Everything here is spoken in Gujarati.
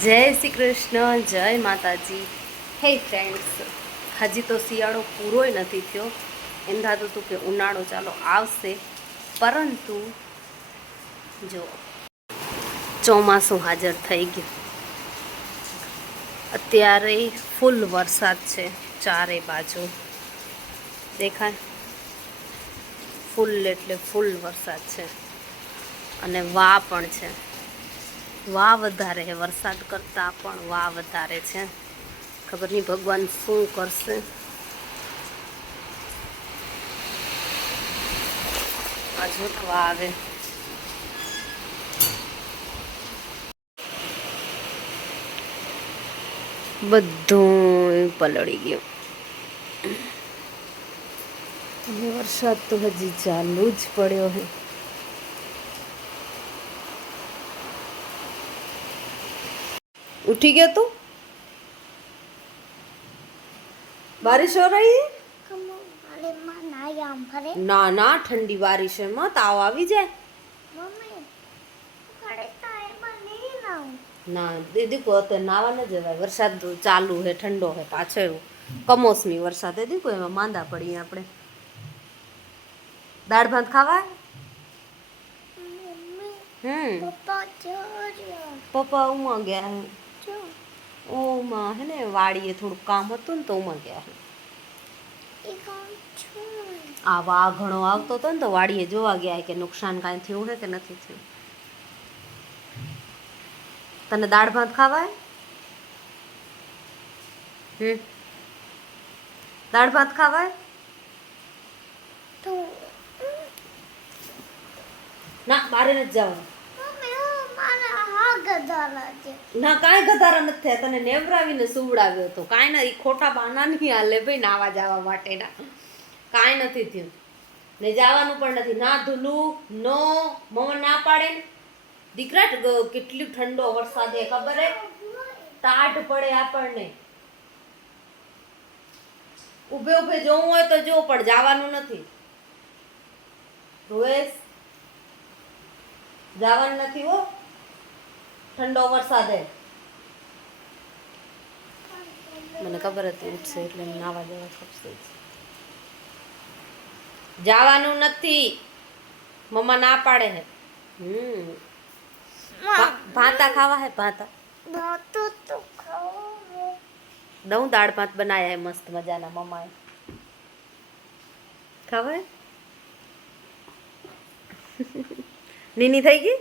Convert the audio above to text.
જય શ્રી કૃષ્ણ, જય માતાજી. હે ફ્રેન્ડ્સ, હજી તો શિયાળો પૂરોય નથી થયો. એમ થતું હતું કે ઉનાળો ચાલો આવશે, પરંતુ જો ચોમાસું હાજર થઈ ગયું. અત્યારે ફૂલ વરસાદ છે ચારે બાજુ, દેખાય? ફૂલ એટલે ફૂલ વરસાદ છે અને વા પણ છે. વા વધારે છે, વરસાદ કરતાં પણ વા વધારે છે. ખબર નહીં ભગવાન શું કરશે. હજુ વા આવે. બધું પલળી ગયું. વરસાદ તો હજી ચાલુ જ પડ્યો છે. उठी गया तू? बारिश हो रही है? ना ना, ठंडी बारिश है मत आओ, આવી જાય. ના દીદી કો તો નાવા ન જવાય, વરસાદ ચાલુ હે, ઠંડો હે પાછો એવું કમોસમી વરસાદ. દીદી કો એમાં માંદા પડીએ આપણે. દાળ ભાત ખાવા? પપ્પા ઉમાં ગયા હે. ઓમાં હે ને વાડીએ થોડું કામ હતું ને તો ઉમાં ગયા હે. આ વા ઘણો આવતો હતો ને તો વાડીએ જોવા ગયા કે નુકસાન કાંઈ થયું હે કે નથી થયું. તને દાળ ભાત ખાવા? દાળ ભાત ખાવા? ના મારે નથી જવાનું. ના કાંઈ ગધારા નથી થયા, તને નેવરાવીને સુવડાવ્યો હતો. કાંઈ ના, એ ખોટા બાના નહીં હાલે ભાઈ નાવા જવા માટેના. કાંઈ નથી થયું ને જવાનું પણ નથી. ના ધૂલું નો મમ્મા ના પાડે ને. દીકરા કેટલી ઠંડો વરસાદ હે ખબર હે? ટાઢ પડે આપણને. ઉભે ઉભે જોવું હોય તો જો, પણ જવાનું નથી. રોએશ જવાનું નથી હો, ઠંડો વરસાદ હે. મને ખબર હતી ઉઠશે એટલે નાવા જવા ખપશે. જવાનું નથી, મમ્મા ના પાડે હે. ભાતા ખાવા હે? ભાતા દઉં? દાળ ભાત બનાયા હે મસ્ત મજાના મમ્માએ. ખાવા નીની થઈ ગઈ?